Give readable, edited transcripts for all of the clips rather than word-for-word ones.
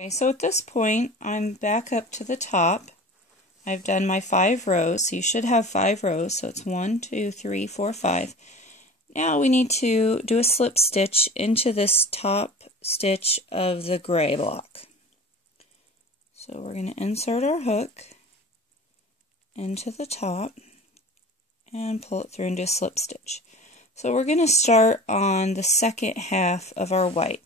Okay, so at this point, I'm back up to the top. I've done my 5 rows, so you should have 5 rows. So it's 1, 2, 3, 4, 5. Now we need to do a slip stitch into this top stitch of the gray block. So we're going to insert our hook into the top and pull it through and do a slip stitch. So we're going to start on the second half of our white.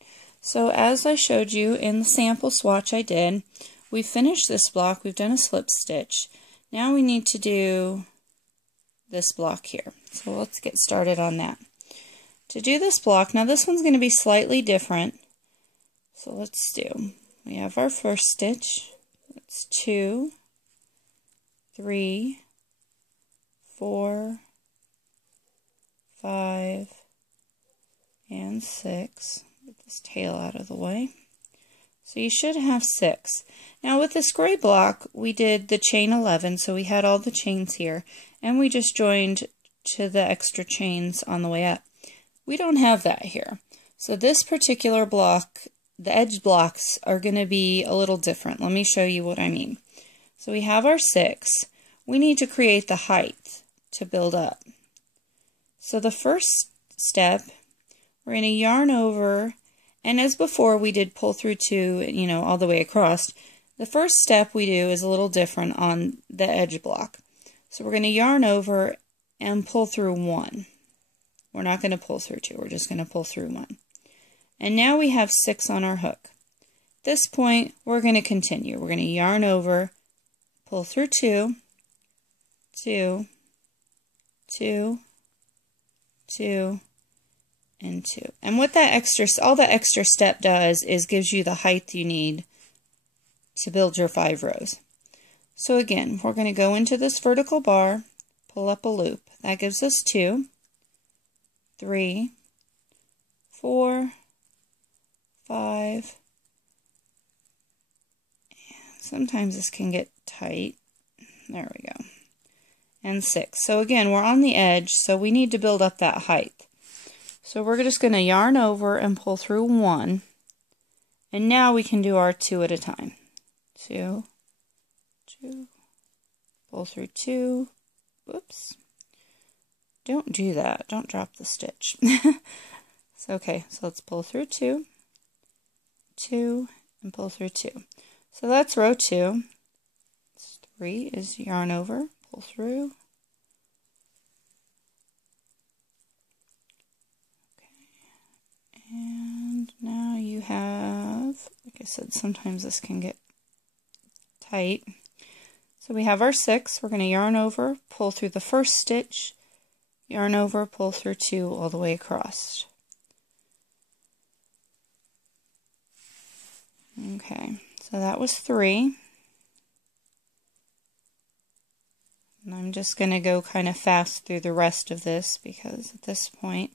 So as I showed you in the sample swatch I did, we finished this block, we've done a slip stitch. Now we need to do this block here. So let's get started on that. To do this block, now this one's going to be slightly different. So let's do, we have our first stitch, it's 2, 3, 4, 5, and 6. Get this tail out of the way. So you should have 6. Now with this gray block, we did the chain 11, so we had all the chains here, and we just joined to the extra chains on the way up. We don't have that here. So this particular block, the edge blocks are going to be a little different. Let me show you what I mean. So we have our 6. We need to create the height to build up. So the first step, we're going to yarn over, and as before we did pull through 2, all the way across. The first step we do is a little different on the edge block. So we're going to yarn over and pull through 1. We're not going to pull through 2, we're just going to pull through 1. And now we have 6 on our hook. At this point, we're going to continue. We're going to yarn over, pull through 2, 2, 2, 2, and 2. And what that all that extra step does is gives you the height you need to build your 5 rows. So again, we're going to go into this vertical bar, pull up a loop. That gives us 2, 3, 4, 5, and sometimes this can get tight. There we go. And 6. So again, we're on the edge, so we need to build up that height. So we're just going to yarn over and pull through 1, and now we can do our 2 at a time. 2, 2, pull through 2, whoops, don't do that, don't drop the stitch. So, okay, so let's pull through 2, 2, and pull through 2. So that's row 2. 3 is yarn over, pull through. And now you have, like I said, sometimes this can get tight. So we have our 6. We're going to yarn over, pull through the first stitch, yarn over, pull through 2 all the way across. Okay, so that was 3. And I'm just going to go kind of fast through the rest of this because at this point,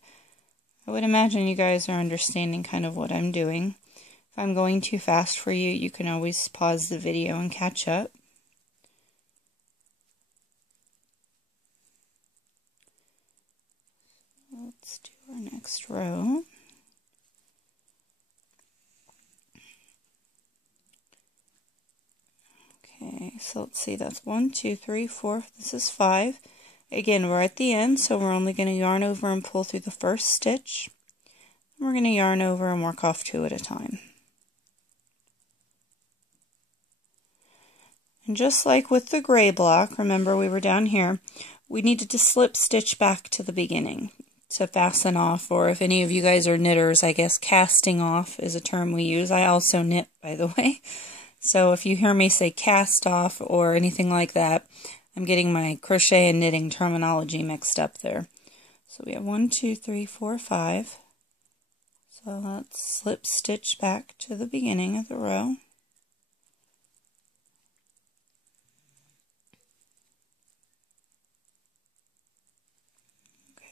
I would imagine you guys are understanding kind of what I'm doing. If I'm going too fast for you, you can always pause the video and catch up. Let's do our next row. Okay, so let's see, that's 1, 2, 3, 4, this is 5. Again, we're at the end, so we're only going to yarn over and pull through the first stitch. We're going to yarn over and work off 2 at a time. And just like with the gray block, remember we were down here, we needed to slip stitch back to the beginning to fasten off, or if any of you guys are knitters, I guess casting off is a term we use. I also knit, by the way. So if you hear me say cast off or anything like that, I'm getting my crochet and knitting terminology mixed up there. So we have 1, 2, 3, 4, 5. So let's slip stitch back to the beginning of the row.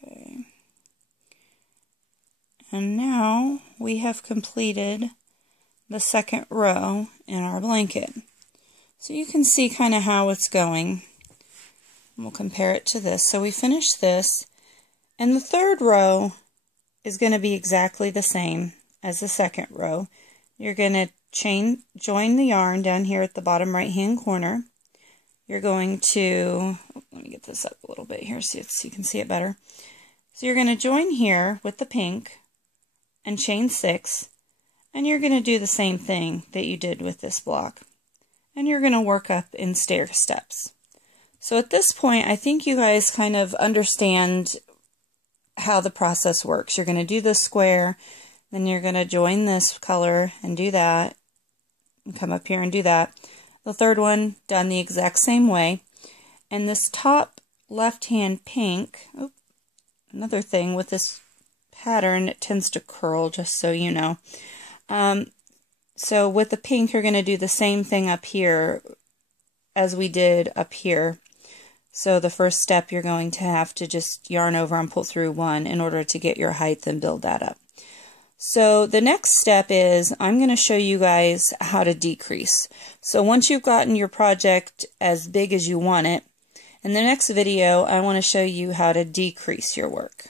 Okay. And now we have completed the second row in our blanket. So you can see kind of how it's going. We'll compare it to this. So we finished this, and the third row is going to be exactly the same as the second row. You're going to join the yarn down here at the bottom right hand corner. You're going to, let me get this up a little bit here so you can see it better. So you're going to join here with the pink and chain 6, and you're going to do the same thing that you did with this block. And you're going to work up in stair steps. So at this point, I think you guys kind of understand how the process works. You're going to do this square, then you're going to join this color and do that, and come up here and do that. The third one done the exact same way. And this top left-hand pink, another thing with this pattern, it tends to curl, just so you know. So with the pink, you're going to do the same thing up here as we did up here. So the first step, you're going to have to just yarn over and pull through 1 in order to get your height and build that up. So the next step is I'm going to show you guys how to decrease. So once you've gotten your project as big as you want it, in the next video I want to show you how to decrease your work.